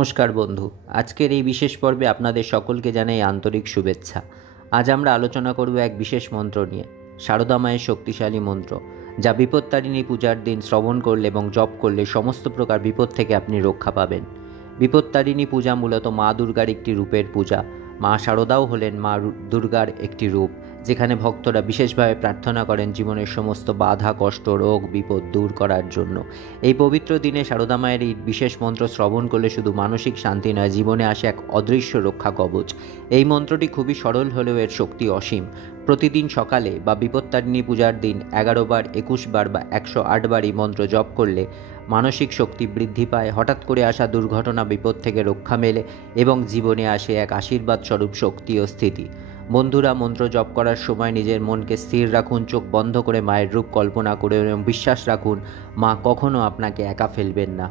নমস্কার বন্ধু, আজকের এই বিশেষ পর্বে আপনাদের সকলকে জানাই আন্তরিক শুভেচ্ছা। আজ আমরা আলোচনা করব এক বিশেষ মন্ত্র নিয়ে, সারদা মায়ের শক্তিশালী মন্ত্র, যা বিপত্তারিণী পূজার দিন শ্রবণ করলে এবং জপ করলে সমস্ত প্রকার বিপদ থেকে আপনি রক্ষা পাবেন। বিপত্তারিণী পূজা মূলত মা দুর্গার একটি রূপের পূজা। মা সারদাও হলেন মা দুর্গার একটি রূপ, যেখানে ভক্তরা বিশেষভাবে প্রার্থনা করেন জীবনের সমস্ত বাধা, কষ্ট, রোগ, বিপদ দূর করার জন্য। এই পবিত্র দিনে সারদা মায়ের এই বিশেষ মন্ত্র শ্রবণ করলে শুধু মানসিক শান্তি নয়, জীবনে আসে এক অদৃশ্য রক্ষা কবচ। এই মন্ত্রটি খুবই সরল হলেও এর শক্তি অসীম। প্রতিদিন সকালে বা বিপত্তারিণী পূজার দিন 11 বার, 21 বার বা 108 বার এই মন্ত্র জপ করলে মানসিক শক্তি বৃদ্ধি পায়, হঠাৎ করে আসা দুর্ঘটনা, বিপদ থেকে রক্ষা মেলে এবং জীবনে আসে এক আশীর্বাদ স্বরূপ শক্তি ও স্থিতি। বন্ধুরা, মন্ত্র জপ করার সময় নিজের মনকে স্থির রাখুন, চোখ বন্ধ করে মায়ের রূপ কল্পনা করে এবং বিশ্বাস রাখুন মা কখনো আপনাকে একা ফেলবেন না।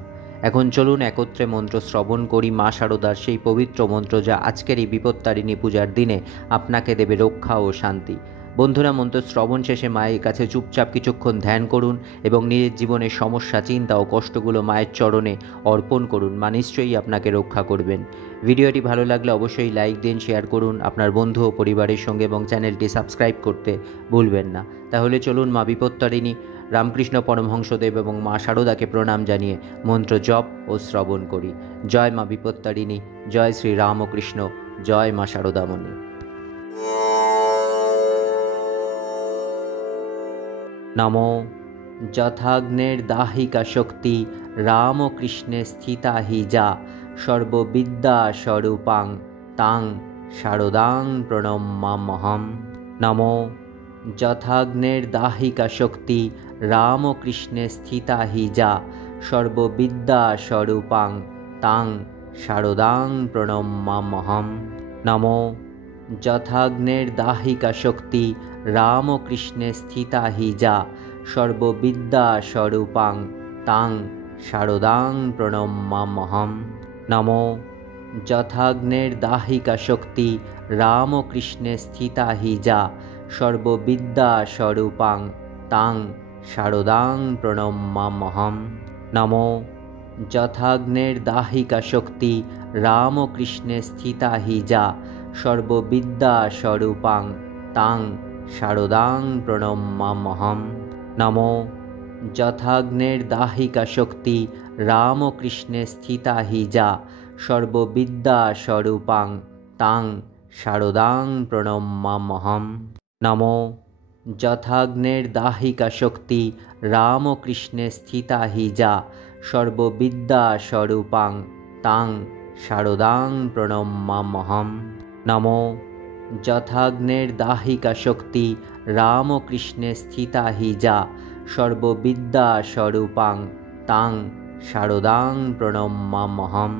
এখন চলুন একত্রে মন্ত্র শ্রবণ করি মা সারদার সেই পবিত্র মন্ত্র, যা আজকের এই বিপত্তারিণী পূজার দিনে আপনাকে দেবে রক্ষা ও শান্তি। বন্ধুরা, মন্ত্র শ্রবণ শেষে মায়ের কাছে চুপচাপ কিছুক্ষণ ধ্যান করুন এবং নিজের জীবনের সমস্যা, চিন্তা ও কষ্টগুলো মায়ের চরণে অর্পণ করুন। মা নিশ্চয়ই আপনাকে রক্ষা করবেন। ভিডিওটি ভালো লাগলে অবশ্যই লাইক দিন, শেয়ার করুন আপনার বন্ধু ও পরিবারের সঙ্গে এবং চ্যানেলটি সাবস্ক্রাইব করতে ভুলবেন না। তাহলে চলুন মা বিপত্তারিণী, রামকৃষ্ণ পরমহংসদেব এবং মা সারদাকে প্রণাম জানিয়ে মন্ত্র জপ ও শ্রবণ করি। জয় মা বিপত্তারিণী, জয় শ্রী রামকৃষ্ণ, জয় মা সারদামণি। নমো যথাগ্নের দাহিকা শক্তি রামকৃষ্ণে স্থিতা হি যা সর্ববিদ্যা স্বরূপাং তাং শারদাং প্রণমাম্যহম। নমো যথাগ্নের দাহিকা শক্তি রামকৃষ্ণে স্থিতা হি যা সর্ববিদ্যা স্বরূপাং তাং শারদাং প্রণমাম্যহম। নমো যথাগ্নের দাহিকা শক্তি রামকৃষ্ণে স্থিতা হি যা সর্ববিদ্যা স্বরূপাং তাং শারদাং প্রণমাম্যহম। নমো যথাগ্নের দাহিকা শক্তি রামকৃষ্ণে স্থিতা হি যা সর্ববিদ্যা স্বরূপাং তাং শারদাং প্রণমাম্যহম। নমো যথাগ্নের দাহিকা শক্তি রামকৃষ্ণে স্থিতা হি যা সর্ববিদ্যা স্বরূপাং তাং শারদাং প্রণমাম্যহম। নমো যথাগ্নের দাহিকা শক্তি রামকৃষ্ণে স্থিতা হি যা সর্ববিদ্যা স্বরূপাং তাং শারদাং প্রণমাম্যহম। নমো যথাগ্নের দাহিকা শক্তি রামকৃষ্ণে স্থিতা হি যা সর্ববিদ্যা স্বরূপাং তাং শারদাং প্রণমাম্যহম। নমো যথাগ্নের দাহিকা শক্তি রামকৃষ্ণে স্থিতা হি যা সর্ববিদ্যা স্বরূপাং তাং শারদাং প্রণমাম্যহম।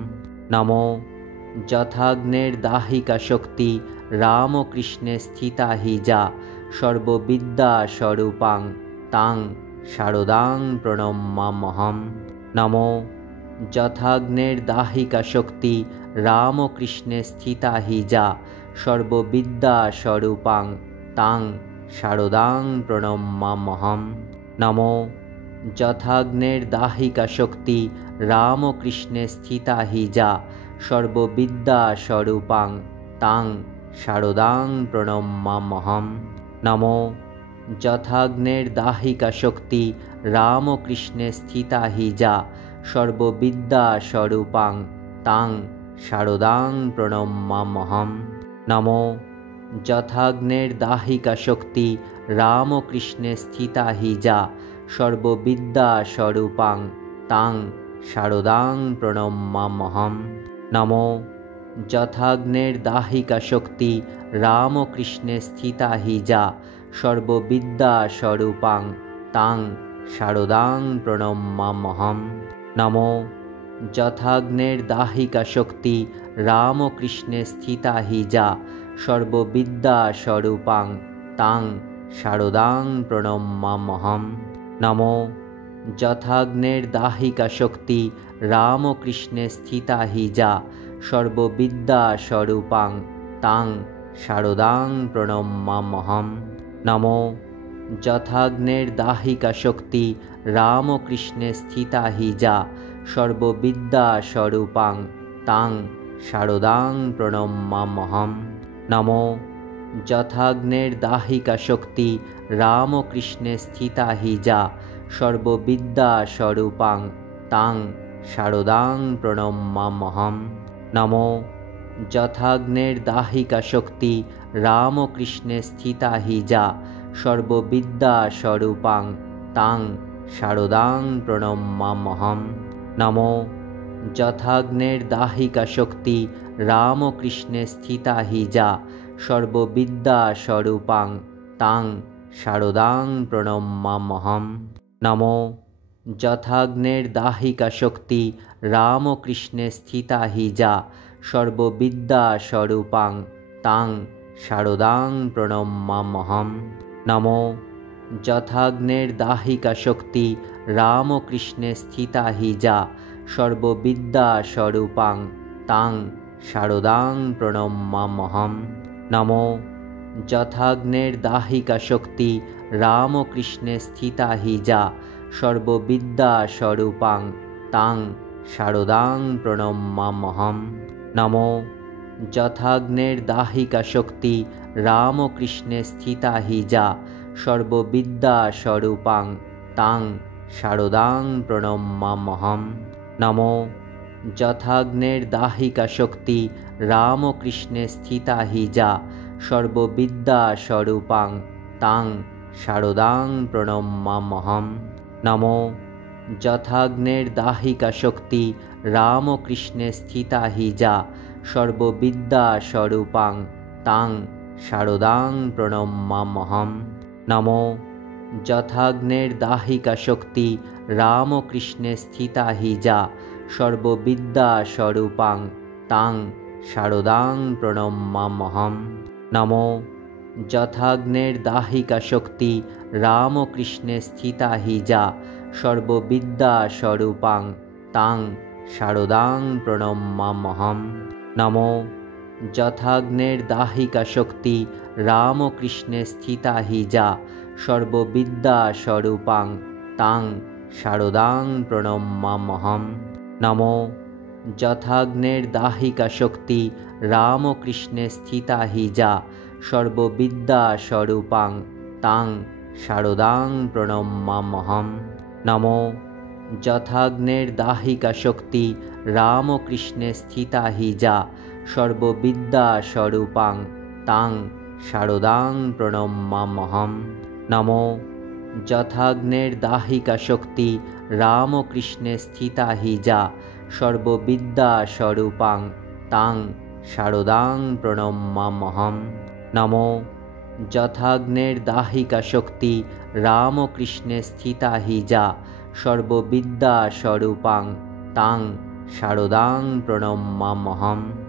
নমো যথাগ্নের দাহিকা শক্তি রামকৃষ্ণে স্থিতা হি যা সর্ববিদ্যা স্বরূপাং তাং শারদাং প্রণমাম্যহম। নমো যথাগ্নের দাহিকা শক্তি রামকৃষ্ণে স্থিতা হি যা সর্ববিদ্যা স্বরূপাং তাং শারদাং প্রণমাম্যহম। নমো যথাগ্নের দাহিকা শক্তি রামকৃষ্ণে স্থিতা হি যা সর্ববিদ্যা স্বরূপাং তাং শারদাং প্রণমাম্যহম। নমো যথাগ্নের দাহিকা শক্তি রামকৃষ্ণে স্থিতা হি যা সর্ববিদ্যা স্বরূপাং তাং শারদাং প্রণমাম্যহম। নমো যথাগ্নের দাহিকা শক্তি রামকৃষ্ণে স্থিতা হি যা সর্ববিদ্যা স্বরূপাং তাং শারদাং প্রণমাম্যহম। নমো যথাগ্নের দাহিকা শক্তি রামকৃষ্ণে স্থিতা হি যা সর্ববিদ্যা স্বরূপাং তাং শারদাং প্রণমাম্যহম। নমো যথাগ্নের দাহিকা শক্তি রামকৃষ্ণে স্থিতা হি যা সর্ববিদ্যা স্বরূপাং তাং শারদাং প্রণমাম্যহম। নমো যথাগ্নের দাহিকা শক্তি রামকৃষ্ণে স্থিতা হি যা সর্ববিদ্যা স্বরূপাং তাং শারদাং প্রণমাম্যহম। নমো যথাগ্নের দাহিকা শক্তি রামকৃষ্ণে স্থিতা হি যা সর্ববিদ্যা স্বরূপাং तां शारदां प्रणमाम्यहम्। नमो यथाग्नेर्दाहिका शक्ति रामकृष्णे स्थिता हि जा सर्वविद्या स्वरूपां तां शारदां प्रणमाम्यहम्। नमो यथाग्नेर्दाहिका शक्ति रामकृष्णे स्थिता हि जा सर्वविद्या स्वरूपां तां शारदां प्रणमाम्यहम्। नमो यथाग्नेर्दाहिका शक्ति रामकृष्णे स्थिता हि जा सर्वविद्या स्वरूपां तां शारदां प्रणमाम्यहम्। नमो यथाग्नेर्दाहिका शक्ति रामकृष्णे स्थिता हि जा सर्वविद्या स्वरूपां तां शारदां प्रणमाम्यहम्। नमो यथाग्नेर्दाहिका शक्ति रामकृष्णे स्थिता हि जा सर्वविद्या स्वरूपां तां शारदां प्रणमाम्यहम्। नमो यथाग्नेर्दाहिका शक्ति रामकृष्णे स्थिता हि जा सर्वविद्या स्वरूपां तां शारदां प्रणमाम्यहम्। नमो यथाग्नेर्दाहिका शक्ति रामकृष्णे स्थिता हि जा सर्वविद्या स्वरूपां तां शारदां प्रणमाम्यहम्। नमो यथाग्नेर्दाहिका शक्ति रामकृष्णे स्थिता हि जा सर्वविद्या स्वरूपां तां शारदां प्रणमाम्यहम्। नमो यथाग्नेर्दाहिका शक्ति रामकृष्णे स्थिता हि जा सर्वविद्या स्वरूपां तां शारदां प्रणमाम्यहम्। नमो यथाग्नेर्दाहिका शक्ति रामकृष्णे स्थिता हि जा सर्वविद्या स्वरूपां तां शारदां प्रणमाम्यहम्। नमो यथाग्नेर्दाहिका शक्ति रामकृष्णे स्थिता हि जा सर्वविद्या स्वरूपां तां शारदां प्रणमाम्यहम्। नमो यथाग्नेर्दाहिका शक्ति रामकृष्णे स्थिता हि जा सर्वविद्या स्वरूपां तां शारदां प्रणमाम्यहम्। नमो यथाग्नेर्दाहिका शक्ति रामकृष्णे स्थिता हि जा सर्वविद्या स्वरूपां तां शारदां प्रणमाम्यहम्। नमो यथाग्नेर्दाहिका शक्ति रामकृष्णे स्थिता हि जा सर्वविद्या स्वरूपां तां शारदां प्रणमाम्यहम्। नमो यथाग्नेर्दाहिका शक्ति रामकृष्णे स्थिता हि जा सर्वविद्या स्वरूपां तां शारदां प्रणमाम्यहम्। नमो यथाग्नेर्दाहिका शक्ति रामकृष्णे स्थिता हि जा सर्वविद्या स्वरूपां तां शारदां प्रणमाम्यहम्।